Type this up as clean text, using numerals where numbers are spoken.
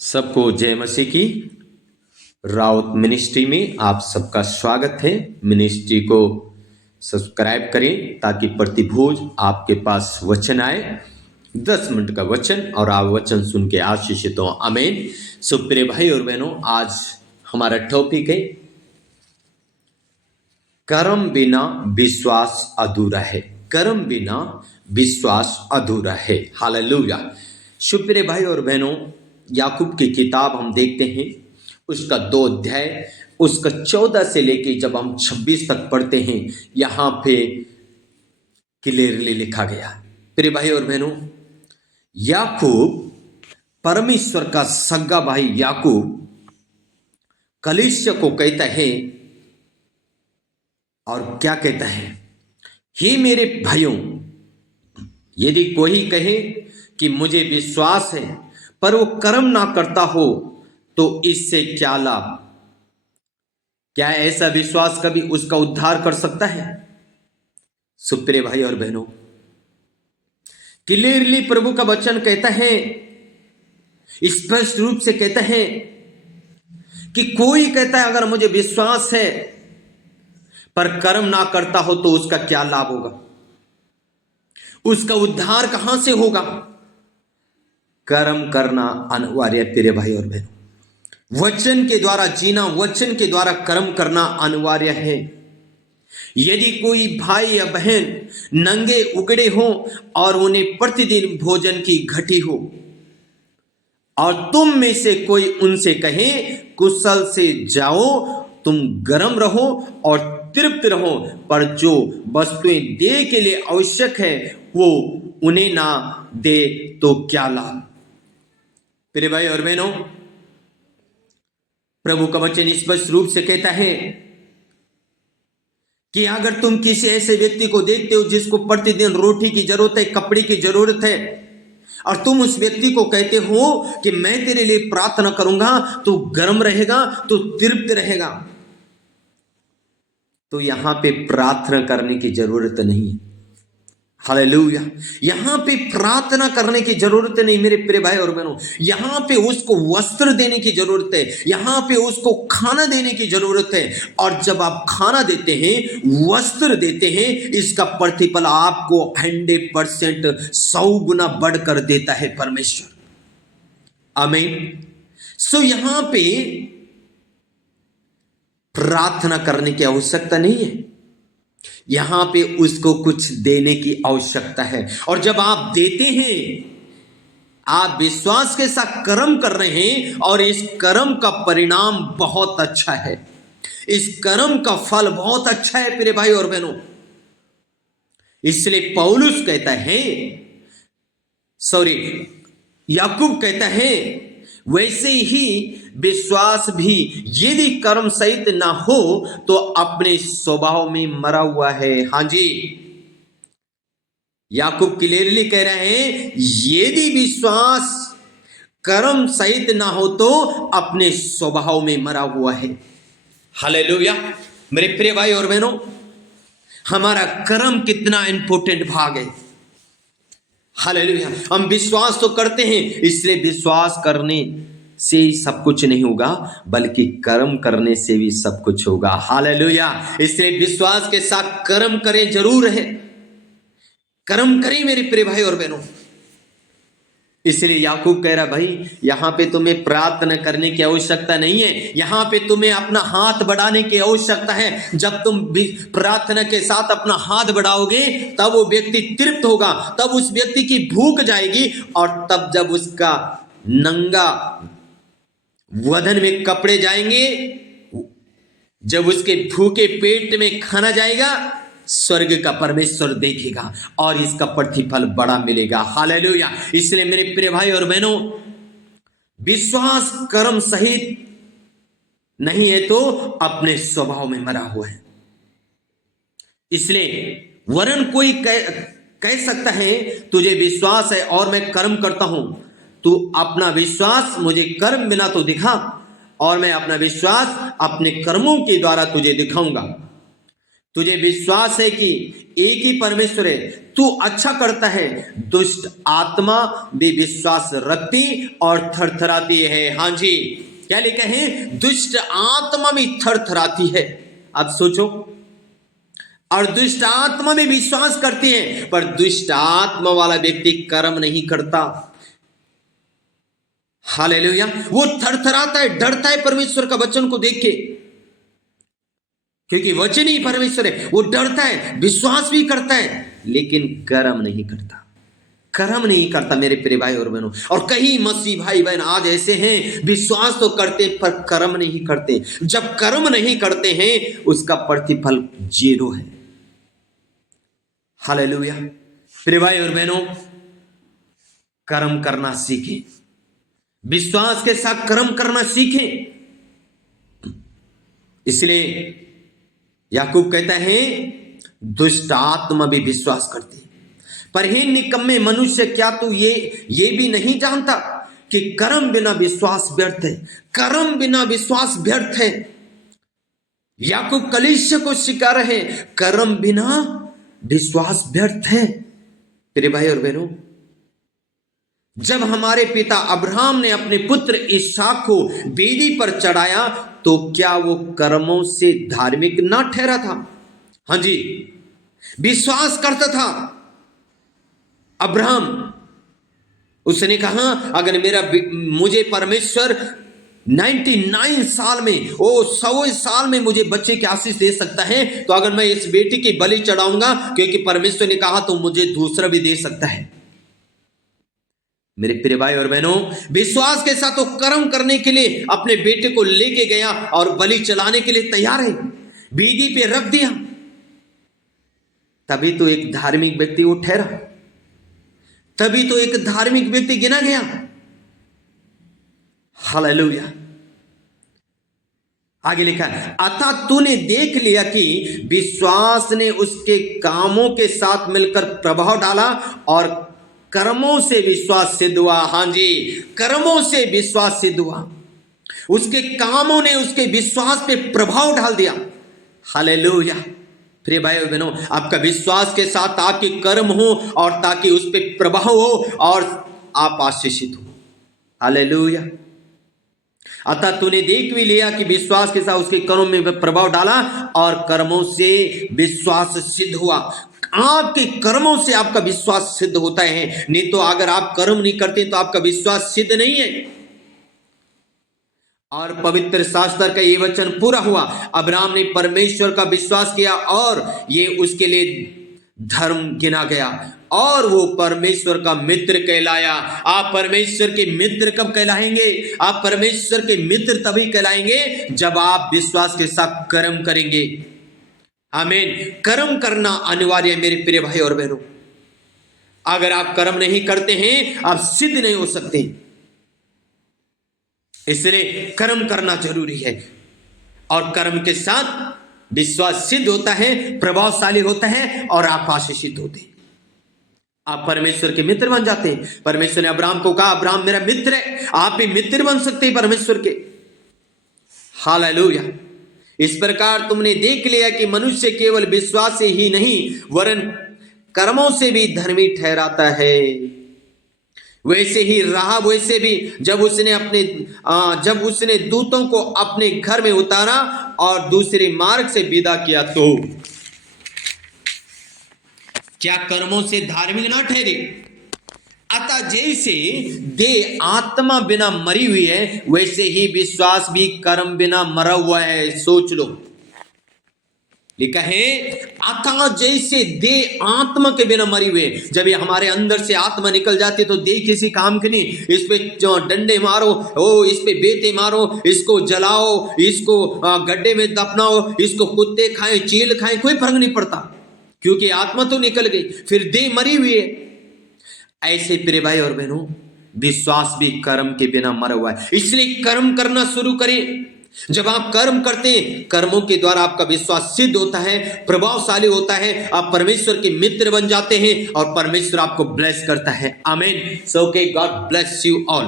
सबको जय मसीह की। राउत मिनिस्ट्री में आप सबका स्वागत है। मिनिस्ट्री को सब्सक्राइब करें ताकि प्रतिभोज आपके पास वचन आए। 10 मिनट का वचन और आप वचन सुन के आशीषित हो। आमीन। सो प्रिय भाई और बहनों, आज हमारा टॉपिक है कर्म बिना विश्वास अधूरा है। कर्म बिना विश्वास अधूरा है। हालेलुया। प्रिय भाई और बहनों, याकूब की किताब हम देखते हैं, उसका 2 अध्याय, उसका 14 से लेके जब हम 26 तक पढ़ते हैं, यहां पे क्लियरली लिखा गया। प्रिय भाई और बहनों, याकूब परमेश्वर का सगा भाई याकूब कलीसिया को कहता है, और क्या कहता है? हे मेरे भाइयों, यदि कोई कहे कि मुझे विश्वास है पर वो कर्म ना करता हो तो इससे क्या लाभ? क्या ऐसा विश्वास कभी उसका उद्धार कर सकता है? सुप्रिय भाई और बहनों, क्लियरली प्रभु का वचन कहता है, स्पष्ट रूप से कहता है कि कोई कहता है अगर मुझे विश्वास है पर कर्म ना करता हो तो उसका क्या लाभ होगा? उसका उद्धार कहां से होगा? कर्म करना अनिवार्य। प्रिय भाई और बहनों, वचन के द्वारा जीना, वचन के द्वारा कर्म करना अनिवार्य है। यदि कोई भाई या बहन नंगे उगड़े हो और उन्हें प्रतिदिन भोजन की घटी हो, और तुम में से कोई उनसे कहे कुशल से जाओ, तुम गर्म रहो और तृप्त रहो, पर जो वस्तुएं देह के लिए आवश्यक है वो उन्हें ना दे तो क्या लाभ? प्रिय भाई और बहनों, प्रभु का वचन स्पष्ट रूप से कहता है कि अगर तुम किसी ऐसे व्यक्ति को देखते हो जिसको प्रतिदिन रोटी की जरूरत है, कपड़े की जरूरत है, और तुम उस व्यक्ति को कहते हो कि मैं तेरे लिए प्रार्थना करूंगा, तू गर्म रहेगा, तू तृप्त रहेगा, तो यहां पे प्रार्थना करने की जरूरत नहीं है। हालेलुया। यहां पे प्रार्थना करने की जरूरत नहीं मेरे प्रिय भाई और बहनों। यहां पे उसको वस्त्र देने की जरूरत है, यहां पे उसको खाना देने की जरूरत है। और जब आप खाना देते हैं, वस्त्र देते हैं, इसका प्रतिफल आपको 100% 100 गुना बढ़कर देता है परमेश्वर। आमीन। सो यहां पे प्रार्थना करने की आवश्यकता नहीं है, यहां पे उसको कुछ देने की आवश्यकता है। और जब आप देते हैं, आप विश्वास के साथ कर्म कर रहे हैं, और इस कर्म का परिणाम बहुत अच्छा है, इस कर्म का फल बहुत अच्छा है प्रिय भाई और बहनों। इसलिए पौलुस कहता है, याकूब कहता है, वैसे ही विश्वास भी यदि कर्म सहित ना हो तो अपने स्वभाव में मरा हुआ है। हां जी, याकूब क्लियरली कह रहे हैं, यदि विश्वास कर्म सहित ना हो तो अपने स्वभाव में मरा हुआ है। हालेलुया। मेरे प्रिय भाई और बहनों, हमारा कर्म कितना इंपॉर्टेंट भाग है। हालेलुया। हम विश्वास तो करते हैं, इसलिए विश्वास करने से ही सब कुछ नहीं होगा, बल्कि कर्म करने से भी सब कुछ होगा। हालेलुया। इसलिए विश्वास के साथ कर्म करें, जरूर है, कर्म करें मेरे प्रिय भाई और बहनों। इसलिए याकूब कह रहा, भाई यहां पे तुम्हें प्रार्थना करने की आवश्यकता नहीं है, यहां पे तुम्हें अपना हाथ बढ़ाने की आवश्यकता है। जब तुम प्रार्थना के साथ अपना हाथ बढ़ाओगे, तब वो व्यक्ति तृप्त होगा, तब उस व्यक्ति की भूख जाएगी, और तब जब उसका नंगा वदन में कपड़े जाएंगे, जब उसके भूखे पेट में खाना जाएगा, स्वर्ग का परमेश्वर देखेगा और इसका प्रतिफल बड़ा मिलेगा। हालेलुया। इसलिए मेरे प्रिय भाई और बहनों, विश्वास कर्म सहित नहीं है तो अपने स्वभाव में मरा हुआ है। इसलिए वरन कोई कह सकता है तुझे विश्वास है और मैं कर्म करता हूं, तू अपना विश्वास मुझे कर्म बिना तो दिखा, और मैं अपना विश्वास अपने कर्मों के द्वारा तुझे दिखाऊंगा। तुझे विश्वास है कि एक ही परमेश्वर है, तू अच्छा करता है। दुष्ट आत्मा भी विश्वास रखती और थरथराती है। हाँ जी, क्या लिखा है? दुष्ट आत्मा भी थरथराती है। अब सोचो, और दुष्ट आत्मा में विश्वास करती है, पर दुष्ट आत्मा वाला व्यक्ति कर्म नहीं करता। हालेलुया। वो थरथराता है, डरता है परमेश्वर का वचन को देख के, क्योंकि वचन ही परमेश्वर है। वो डरता है, विश्वास भी करता है, लेकिन कर्म नहीं करता। कर्म नहीं करता मेरे प्रिय भाई और बहनों। और कई मसीह भाई बहन आज ऐसे हैं, विश्वास तो करते पर कर्म नहीं करते। जब कर्म नहीं करते हैं, उसका प्रतिफल 0 है। हालेलुया। प्रिय भाई और बहनों, कर्म करना सीखें, विश्वास के साथ कर्म करना सीखें। इसलिए याकूब कहता है, दुष्ट आत्मा भी विश्वास करती है। पर हे निकम्मे मनुष्य, क्या तू ये भी नहीं जानता कि कर्म बिना विश्वास व्यर्थ है? कर्म बिना विश्वास व्यर्थ है। याकूब कलीसिया को सिखा रहे, कर्म बिना विश्वास व्यर्थ है। मेरे भाई और बहनों, जब हमारे पिता अब्राहम ने अपने पुत्र इसहाक को वेदी पर चढ़ाया, तो क्या वो कर्मों से धार्मिक ना ठहरा था? हाँ जी, विश्वास करता था अब्राहम। उसने कहा, अगर मुझे परमेश्वर 99 साल में, 100 साल में मुझे बच्चे की आशीष दे सकता है, तो अगर मैं इस बेटी की बलि चढ़ाऊंगा, क्योंकि परमेश्वर ने कहा, तो मुझे दूसरा भी दे सकता है। मेरे प्रिय भाई और बहनों, विश्वास के साथ वो कर्म करने के लिए अपने बेटे को लेके गया और बलि चलाने के लिए तैयार है, वेदी पे रख दिया। तभी तो एक धार्मिक व्यक्ति वो ठहरा, तभी तो एक धार्मिक व्यक्ति गिना गया। हालेलुया। आगे लिखा है, अतः तूने देख लिया कि विश्वास ने उसके कामों के साथ मिलकर प्रभाव डाला और कर्मों से विश्वास सिद्ध हुआ। हाँ जी, कर्मों से विश्वास सिद्ध हुआ। उसके कामों ने उसके विश्वास पे प्रभाव डाल दिया। हालेलुया। प्रिय भाई और बहनों, आपका विश्वास के साथ आपके कर्म हो, और ताकि उस पे प्रभाव हो और आप आशीषित हो। हालेलुया। अतः तूने देख भी लिया कि विश्वास के साथ उसके कर्मों में प्रभाव डाला और कर्मों से विश्वास सिद्ध हुआ। आपके कर्मों से आपका विश्वास सिद्ध होता है, नहीं तो अगर आप कर्म नहीं करते तो आपका विश्वास सिद्ध नहीं है। और पवित्र शास्त्र का ये वचन पूरा हुआ। अब्राहम ने परमेश्वर का विश्वास किया और ये उसके लिए धर्म गिना गया, और वो परमेश्वर का मित्र कहलाया। आप परमेश्वर के मित्र कब कहलाएंगे? आप परमेश्वर के मित्र तभी कहलाएंगे जब आप विश्वास के साथ कर्म करेंगे। आमीन। कर्म करना अनिवार्य है मेरे प्रिय भाई और बहनों। अगर आप कर्म नहीं करते हैं, आप सिद्ध नहीं हो सकते। इसलिए कर्म करना जरूरी है, और कर्म के साथ विश्वास सिद्ध होता है, प्रभावशाली होता है, और आप आशीषित होते हैं। आप परमेश्वर के मित्र बन जाते हैं। परमेश्वर ने अब्राहम को कहा, अब्राहम मेरा मित्र है। आप भी मित्र बन सकते हैं परमेश्वर के। हालेलुया। इस प्रकार तुमने देख लिया कि मनुष्य केवल विश्वास से ही नहीं वरन कर्मों से भी धर्मी ठहराता है। वैसे ही राहाब, वैसे भी जब उसने दूतों को अपने घर में उतारा और दूसरे मार्ग से विदा किया, तो क्या कर्मों से धार्मिक ना ठहरे? अतः जैसे देह आत्मा बिना मरी हुई है, वैसे ही विश्वास भी कर्म बिना मरा हुआ है। सोच लो, लिखा है अतः जैसे देह आत्मा के बिना मरी हुई है। जब ये हमारे अंदर से आत्मा निकल जाती है तो देह किसी काम की नहीं। इस पे जो डंडे मारो, इस पे बेटे मारो, इसको जलाओ, इसको गड्ढे में दफनाओ, इसको कुत्ते खाएं, चील खाएं, कोई फर्क नहीं पड़ता, क्योंकि आत्मा तो निकल गई, फिर देह मरी हुई है। ऐसे प्रिय भाई और बहनों, विश्वास भी कर्म के बिना मरा हुआ है। इसलिए कर्म करना शुरू करें। जब आप कर्म करते हैं, कर्मों के द्वारा आपका विश्वास सिद्ध होता है, प्रभावशाली होता है, आप परमेश्वर के मित्र बन जाते हैं और परमेश्वर आपको ब्लेस करता है। आमीन। सो के गॉड ब्लेस यू ऑल।